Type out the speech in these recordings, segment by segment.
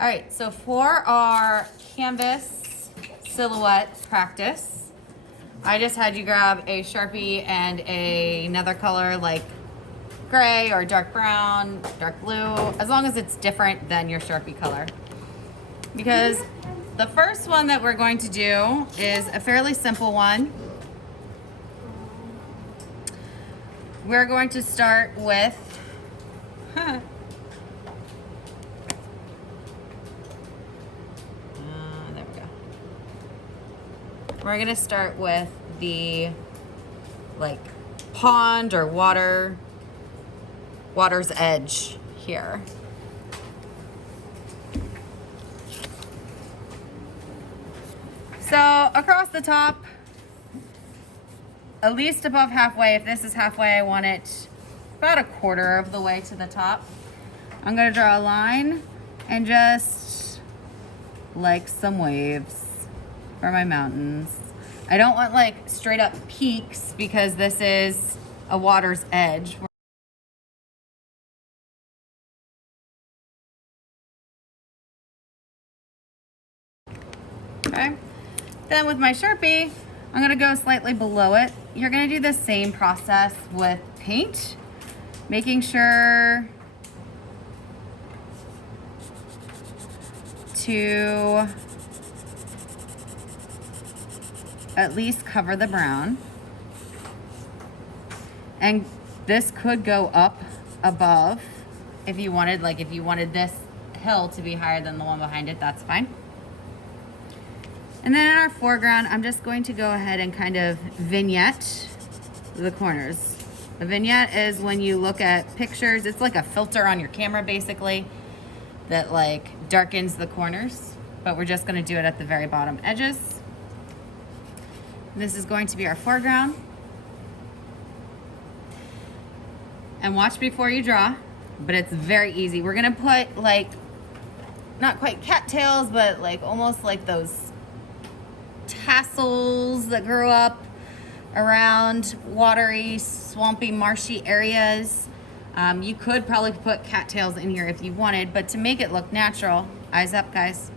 All right, so for our canvas silhouette practice, I just had you grab a Sharpie and another color like gray or dark brown, dark blue, as long as it's different than your Sharpie color. Because the first one that we're going to do is a fairly simple one. We're going to start with, there we go. We're gonna start with the like pond or water's edge here. So across the top, at least above halfway. If this is halfway, I want it about a quarter of the way to the top. I'm gonna draw a line and just like some waves for my mountains. I don't want like straight up peaks because this is a water's edge. Okay. Then with my Sharpie, I'm gonna go slightly below it. You're gonna do the same process with paint, making sure to at least cover the brown. And this could go up above if you wanted, like if you wanted this hill to be higher than the one behind it, that's fine. And then in our foreground, I'm just going to go ahead and kind of vignette the corners. A vignette is when you look at pictures, it's like a filter on your camera basically that like darkens the corners, but we're just gonna do it at the very bottom edges. This is going to be our foreground. And watch before you draw, but it's very easy. We're gonna put like, not quite cattails, but like almost like those tassels that grow up around watery, swampy, marshy areas. You could probably put cattails in here if you wanted, but to make it look natural, eyes up guys,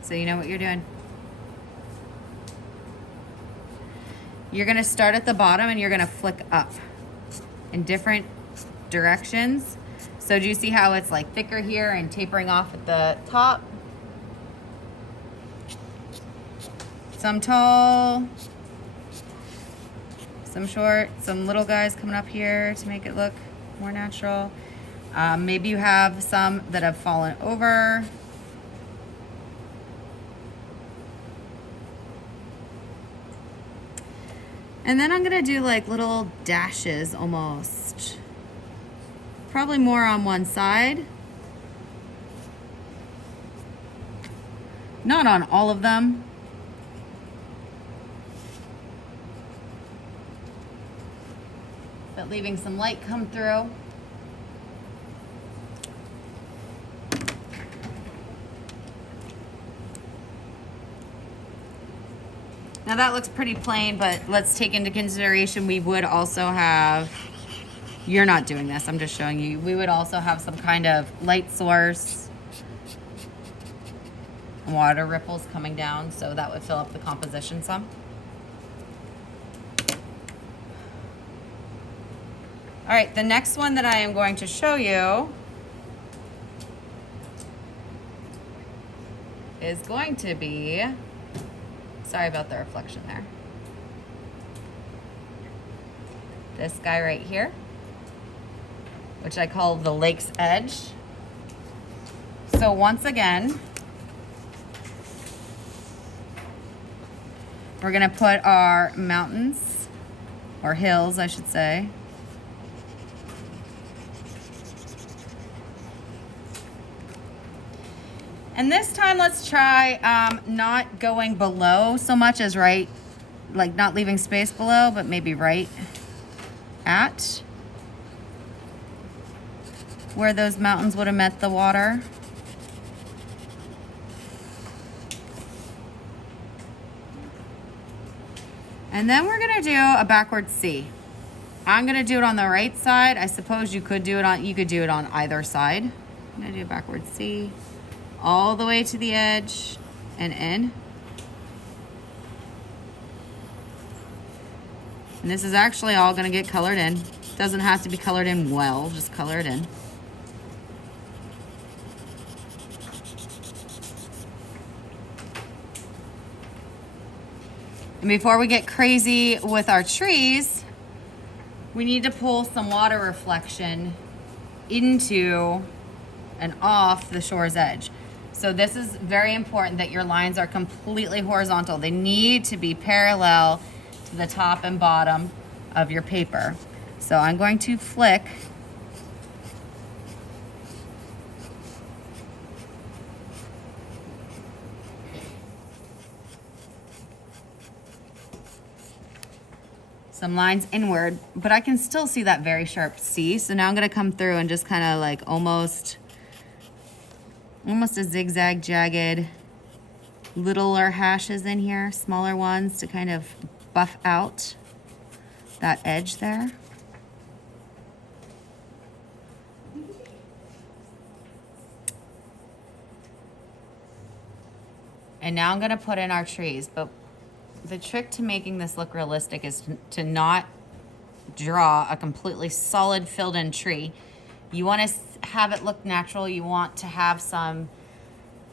so you know what you're doing. You're gonna start at the bottom and you're gonna flick up in different directions. So do you see how it's like thicker here and tapering off at the top? Some tall, some short, some little guys coming up here to make it look more natural. Maybe you have some that have fallen over. And then I'm gonna do like little dashes almost. Probably more on one side. Not on all of them. But leaving some light come through. Now that looks pretty plain, but let's take into consideration we would also have, you're not doing this, I'm just showing you, we would also have some kind of light source, water ripples coming down, so that would fill up the composition some. All right, the next one that I am going to show you is going to be, sorry about the reflection there. This guy right here, which I call the lake's edge. So once again, we're gonna put our mountains, or hills, I should say. And this time, let's try not going below so much as right, like not leaving space below, but maybe right at where those mountains would have met the water. And then we're gonna do a backward C. I'm gonna do it on the right side. I suppose you could do it on either side. I'm gonna do a backward C all the way to the edge and in. And this is actually all gonna get colored in. Doesn't have to be colored in well, just color it in. And before we get crazy with our trees, we need to pull some water reflection into and off the shore's edge. So this is very important that your lines are completely horizontal. They need to be parallel to the top and bottom of your paper. So I'm going to flick some lines inward, but I can still see that very sharp C. So now I'm gonna come through and just kind of like almost a zigzag jagged littler hashes in here, smaller ones to kind of buff out that edge there. And now I'm gonna put in our trees, but the trick to making this look realistic is to not draw a completely solid filled in tree. You wanna have it look natural. You want to have some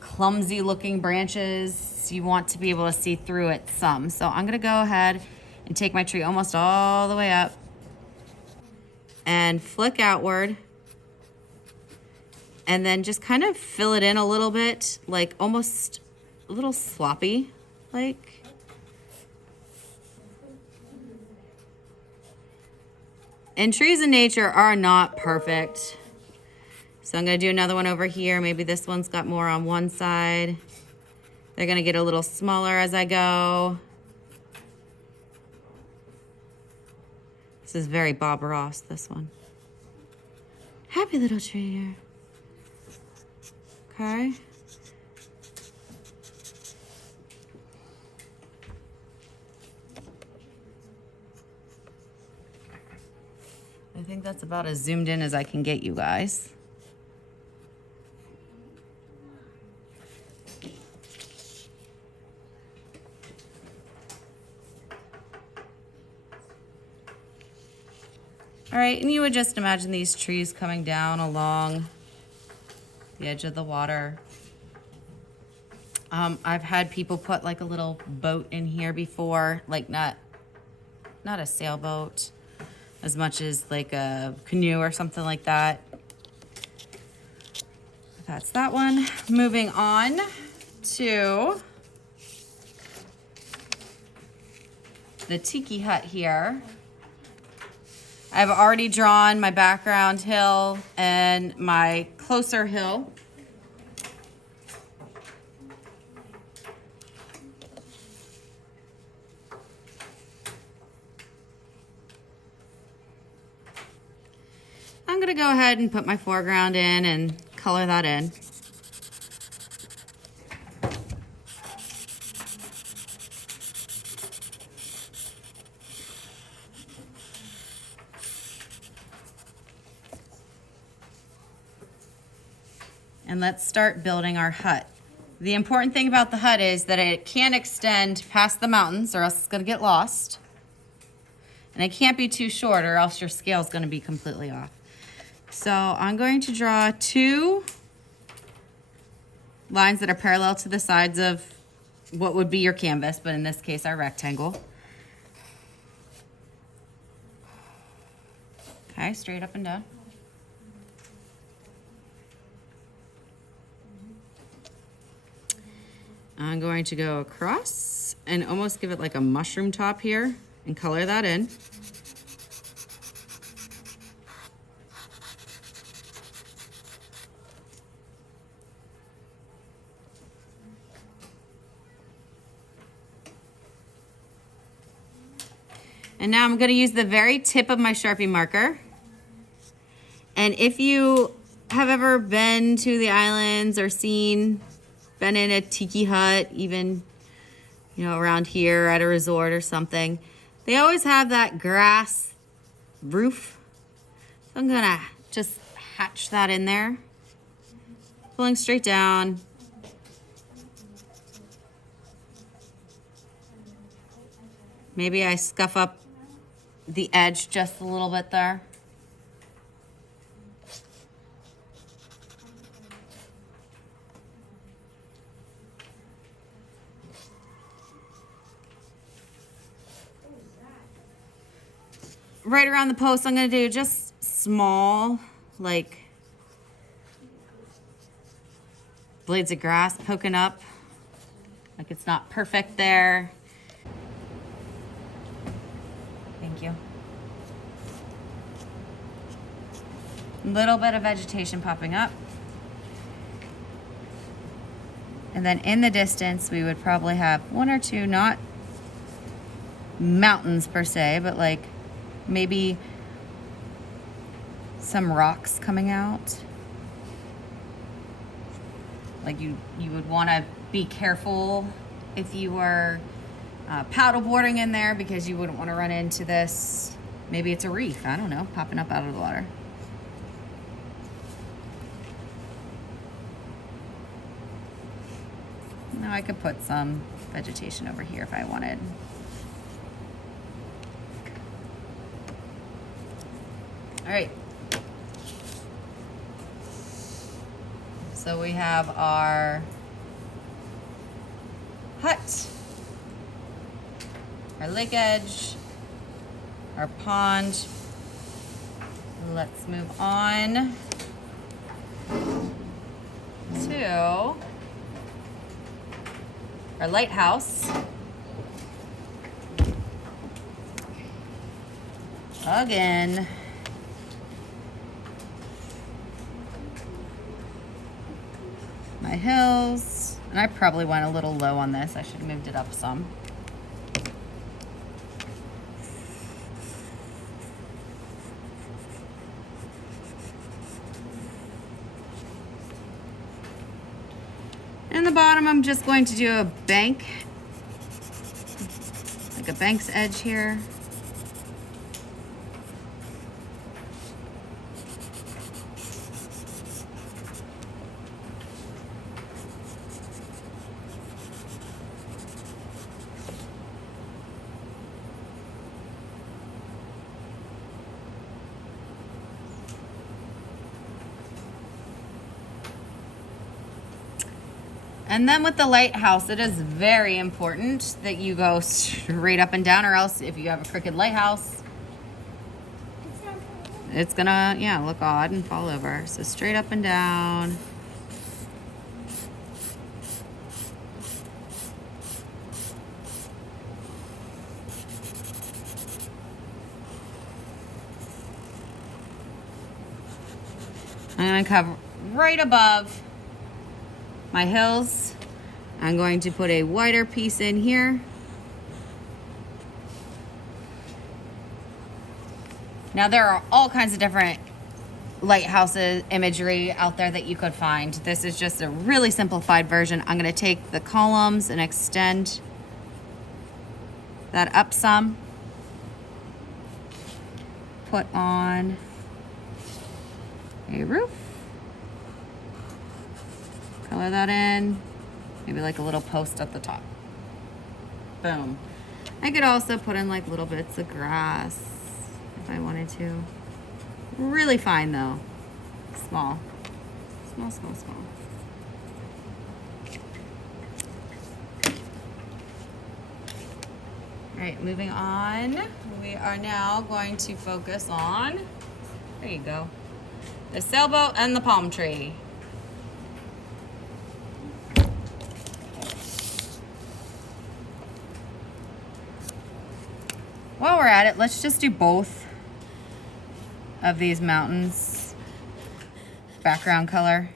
clumsy looking branches. You want to be able to see through it some. So I'm gonna go ahead and take my tree almost all the way up and flick outward and then just kind of fill it in a little bit, like almost a little sloppy, like. And trees in nature are not perfect. So I'm gonna do another one over here. Maybe this one's got more on one side. They're gonna get a little smaller as I go. This is very Bob Ross, this one. Happy little tree here. Okay. I think that's about as zoomed in as I can get you guys. All right, and you would just imagine these trees coming down along the edge of the water. I've had people put like a little boat in here before, like not a sailboat, as much as like a canoe or something like that. That's that one. Moving on to the Tiki Hut here. I've already drawn my background hill and my closer hill. I'm gonna go ahead and put my foreground in and color that in. And let's start building our hut. The important thing about the hut is that it can't extend past the mountains or else it's gonna get lost. And it can't be too short or else your scale is gonna be completely off. So I'm going to draw 2 lines that are parallel to the sides of what would be your canvas, but in this case, our rectangle. Okay, straight up and down. I'm going to go across and almost give it like a mushroom top here and color that in. And now I'm going to use the very tip of my Sharpie marker. And if you have ever been to the islands or been in a Tiki Hut, even, around here at a resort or something, they always have that grass roof. So I'm gonna just hatch that in there, pulling straight down, Maybe I scuff up the edge just a little bit there. Right around the post, I'm gonna do just small, like blades of grass poking up. Like it's not perfect there. Thank you. Little bit of vegetation popping up. And then in the distance, we would probably have one or two, not mountains per se, but like maybe some rocks coming out. Like you would want to be careful if you were paddle boarding in there, because you wouldn't want to run into this. Maybe it's a reef, I don't know, popping up out of the water. Now I could put some vegetation over here if I wanted. All right. So we have our hut, our lake edge, our pond. Let's move on to our lighthouse. Again. My hills, and I probably went a little low on this. I should have moved it up some. In the bottom, I'm just going to do a bank, like a bank's edge here. And then with the lighthouse, it is very important that you go straight up and down, or else if you have a crooked lighthouse, it's gonna, yeah, look odd and fall over. So straight up and down. I'm gonna cover right above my hills. I'm going to put a wider piece in here. Now there are all kinds of different lighthouses imagery out there that you could find. This is just a really simplified version. I'm going to take the columns and extend that up some. Put on a roof. Color that in. Maybe like a little post at the top. Boom. I could also put in like little bits of grass if I wanted to. Really fine though. Small. Small, small, small. All right, moving on. We are now going to focus on, there you go, the sailboat and the palm tree. While we're at it, let's just do both of these mountains background color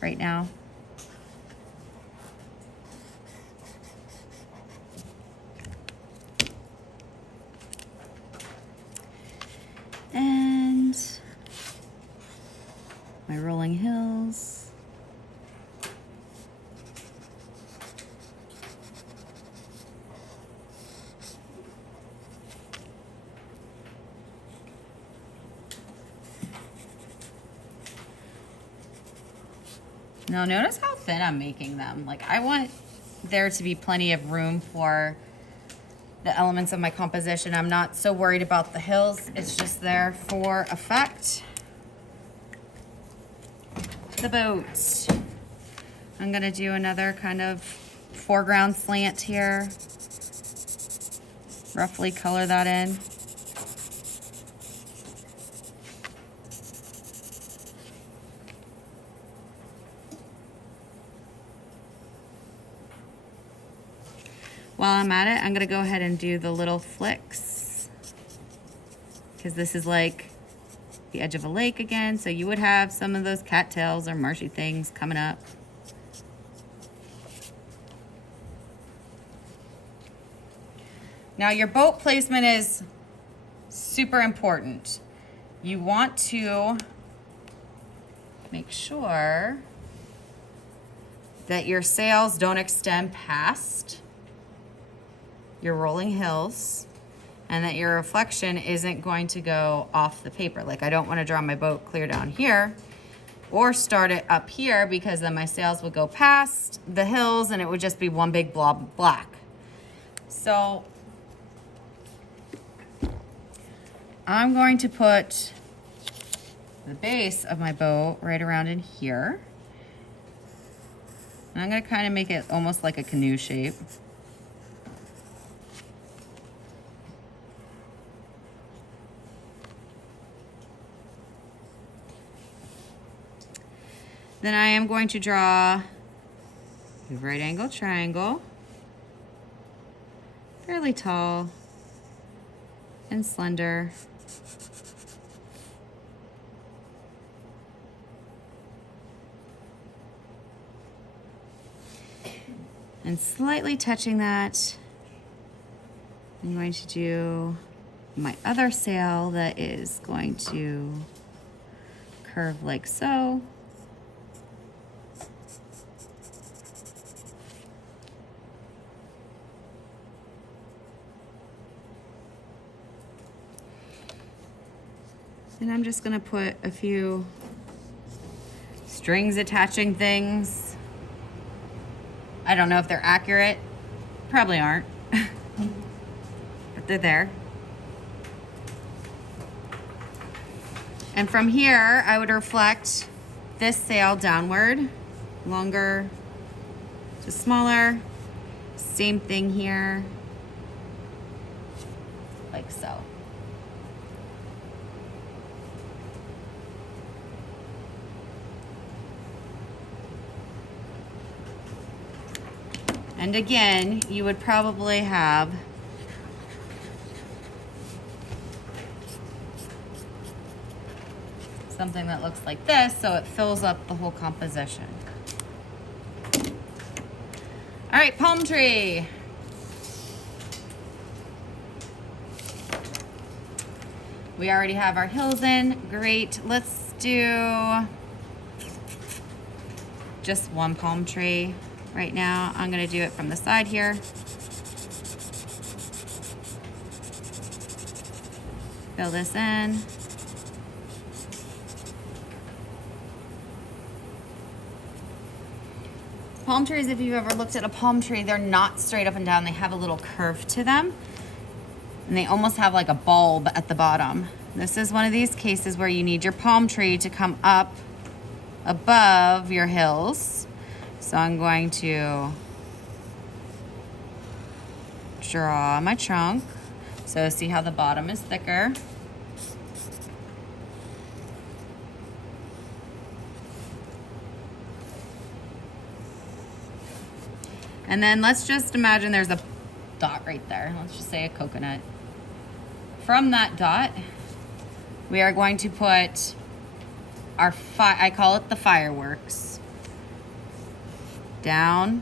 right now. And my rolling hills. Now notice how thin I'm making them. Like I want there to be plenty of room for the elements of my composition. I'm not so worried about the hills. It's just there for effect. The boat. I'm gonna do another kind of foreground slant here. Roughly color that in. While I'm at it, I'm gonna go ahead and do the little flicks, because this is like the edge of a lake again, so you would have some of those cattails or marshy things coming up. Now your boat placement is super important. You want to make sure that your sails don't extend past your rolling hills, and that your reflection isn't going to go off the paper. Like, I don't want to draw my boat clear down here or start it up here, because then my sails would go past the hills and it would just be one big blob of black. So I'm going to put the base of my boat right around in here. And I'm going to kind of make it almost like a canoe shape. Then I am going to draw a right angle triangle, fairly tall and slender. And slightly touching that, I'm going to do my other sail that is going to curve like so. And I'm just gonna put a few strings attaching things. I don't know if they're accurate. Probably aren't, but they're there. And from here, I would reflect this sail downward, longer to smaller. Same thing here, like so. And again, you would probably have something that looks like this, so it fills up the whole composition. All right, palm tree. We already have our hills in, great. Let's do just one palm tree. Right now, I'm gonna do it from the side here. Fill this in. Palm trees, if you've ever looked at a palm tree, they're not straight up and down. They have a little curve to them. And they almost have like a bulb at the bottom. This is one of these cases where you need your palm tree to come up above your hills. So I'm going to draw my trunk. So see how the bottom is thicker. And then let's just imagine there's a dot right there. Let's just say a coconut. From that dot, we are going to put our, I call it the fireworks, down,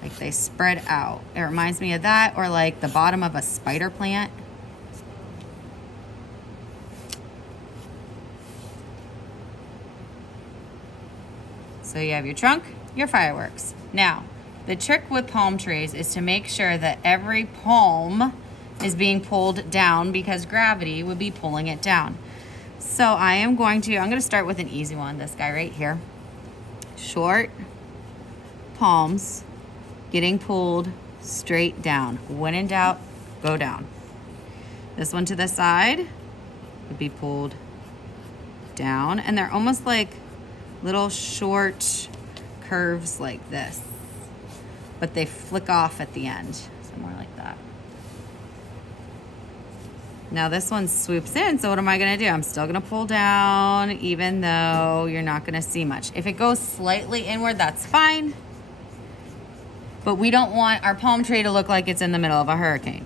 like they spread out. It reminds me of that, or like the bottom of a spider plant. So you have your trunk, your fireworks. Now, the trick with palm trees is to make sure that every palm is being pulled down, because gravity would be pulling it down. So I'm going to start with an easy one, this guy right here. Short palms getting pulled straight down. When in doubt, go down. This one to the side would be pulled down, and they're almost like little short curves like this, but they flick off at the end, so more like that. Now this one swoops in, so what am I gonna do? I'm still gonna pull down, even though you're not gonna see much. If it goes slightly inward, that's fine, but we don't want our palm tree to look like it's in the middle of a hurricane.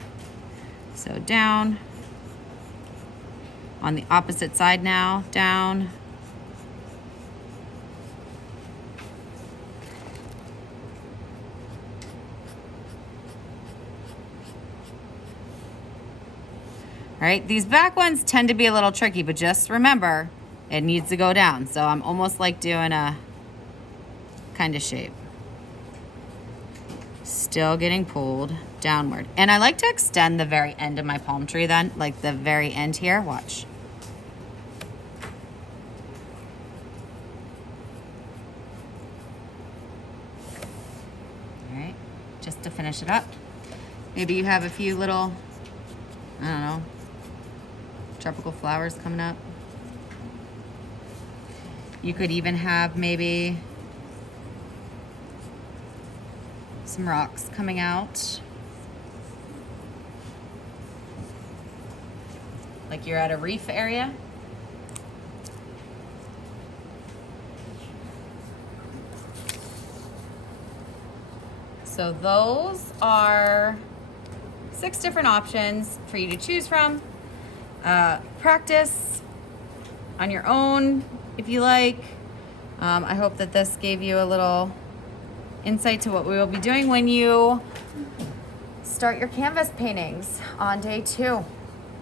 So down. On the opposite side now, down. All right, these back ones tend to be a little tricky, but just remember, it needs to go down. So I'm almost like doing a kind of shape. Still getting pulled downward. And I like to extend the very end of my palm tree then, like the very end here, watch. All right, just to finish it up. Maybe you have a few little, I don't know, tropical flowers coming up. You could even have maybe some rocks coming out. Like you're at a reef area. So those are 6 different options for you to choose from. Practice on your own if you like. I hope that this gave you a little insight to what we will be doing when you start your canvas paintings on day 2. All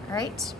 right.